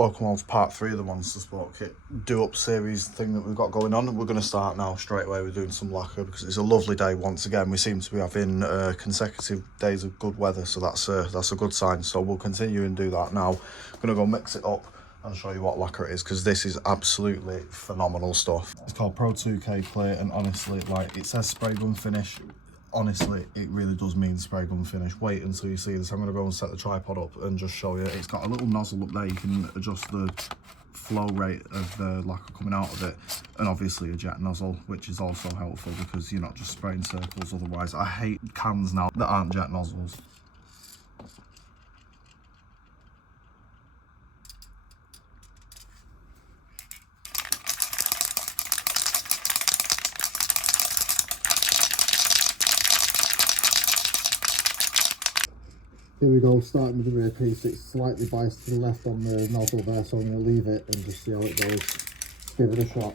Welcome on to part 3 of the Monster Sport Kit do-up series thing that we've got going on. We're going to start now straight away. We're doing some lacquer because it's a lovely day once again. We seem to be having consecutive days of good weather, so that's a good sign. So we'll continue and do that now. I'm going to go mix it up and show you what lacquer it is, because this is absolutely phenomenal stuff. It's called PRO2K plate, and honestly, like, it says spray gun finish. Honestly, it really does mean spray gun finish. Wait until you see this. I'm going to go and set the tripod up and just show you. It's got a little nozzle up there. You can adjust the flow rate of the lacquer coming out of it, and obviously a jet nozzle, which is also helpful because you're not just spraying circles otherwise. I hate cans now that aren't jet nozzles. Here we go, starting with the rear piece. It's slightly biased to the left on the nozzle there, so I'm going to leave it and just see how it goes. Give it a shot.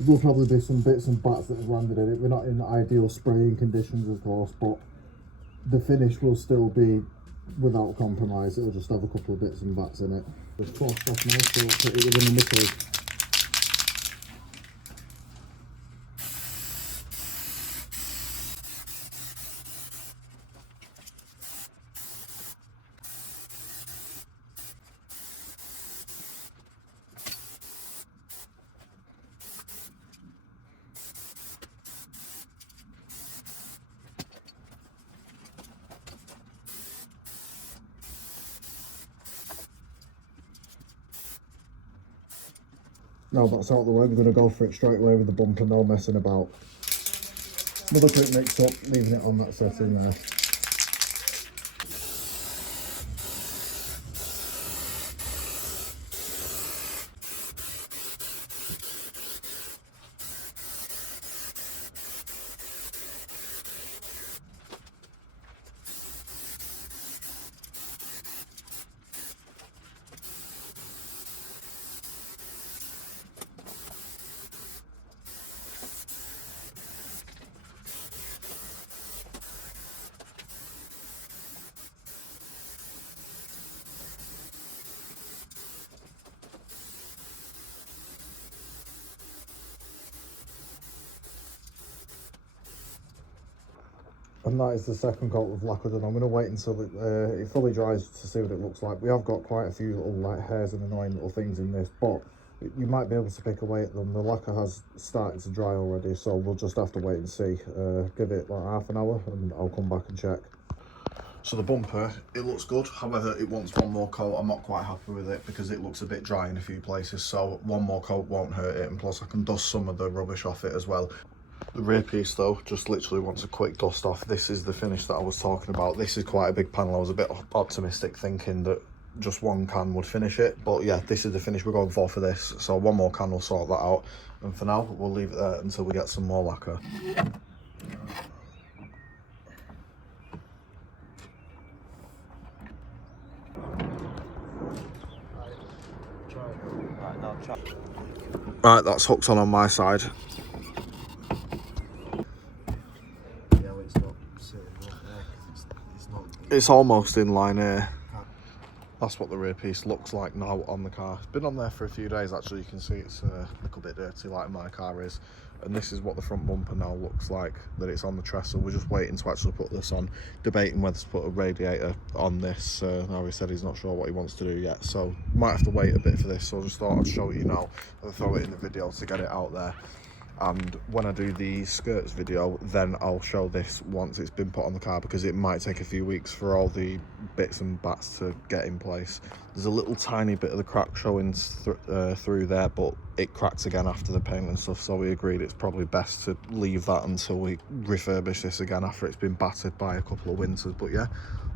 There'll probably be some bits and bats that have landed in it. We're not in ideal spraying conditions, of course, but the finish will still be without compromise. It'll just have a couple of bits and bats in it. Just crossed off now, so put it within the middle. Now that's out of the way, we're going to go for it straight away with the bumper, no messing about. We'll look at it mixed up, leaving it on that setting there. And that is the second coat of lacquer done. I'm going to wait until it fully dries to see what it looks like. We have got quite a few little like hairs and annoying little things in this, but you might be able to pick away at them. The lacquer has started to dry already, so we'll just have to wait and see. Give it like half an hour and I'll come back and check. So the bumper, it looks good, however it wants one more coat. I'm not quite happy with it because it looks a bit dry in a few places, so one more coat won't hurt it, and plus I can dust some of the rubbish off it as well. The rear piece though just literally wants a quick dust off. This is the finish that I was talking about. This is quite a big panel. I was a bit optimistic thinking that just one can would finish it, but yeah, this is the finish we're going for this. So one more can will sort that out, and for now we'll leave it there until we get some more lacquer. Right, that's hooked on my side. It's almost in line here. That's what the rear piece looks like now on the car. It's been on there for a few days actually. You can see it's a little bit dirty like my car is. And this is what the front bumper now looks like, that it's on the trestle. We're just waiting to actually put this on, debating whether to put a radiator on this. Now he said he's not sure what he wants to do yet, so might have to wait a bit for this. So I just thought I'd show you now and throw it in the video to get it out there. And when I do the skirts video, then I'll show this once it's been put on the car, because it might take a few weeks for all the bits and bats to get in place. There's a little tiny bit of the crack showing through there, but it cracks again after the paint and stuff, so we agreed it's probably best to leave that until we refurbish this again after it's been battered by a couple of winters. But yeah,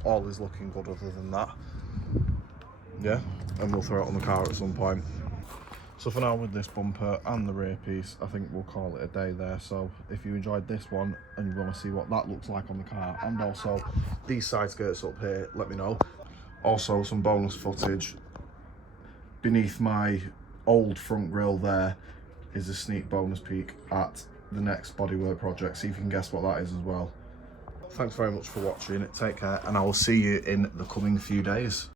all is looking good other than that. Yeah, and we'll throw it on the car at some point. So for now, with this bumper and the rear piece, I think we'll call it a day there. So if you enjoyed this one and you want to see what that looks like on the car, and also these side skirts up here, let me know. Also some bonus footage. Beneath my old front grille there is a sneak bonus peek at the next bodywork project. See if you can guess what that is as well. Thanks very much for watching. Take care, and I will see you in the coming few days.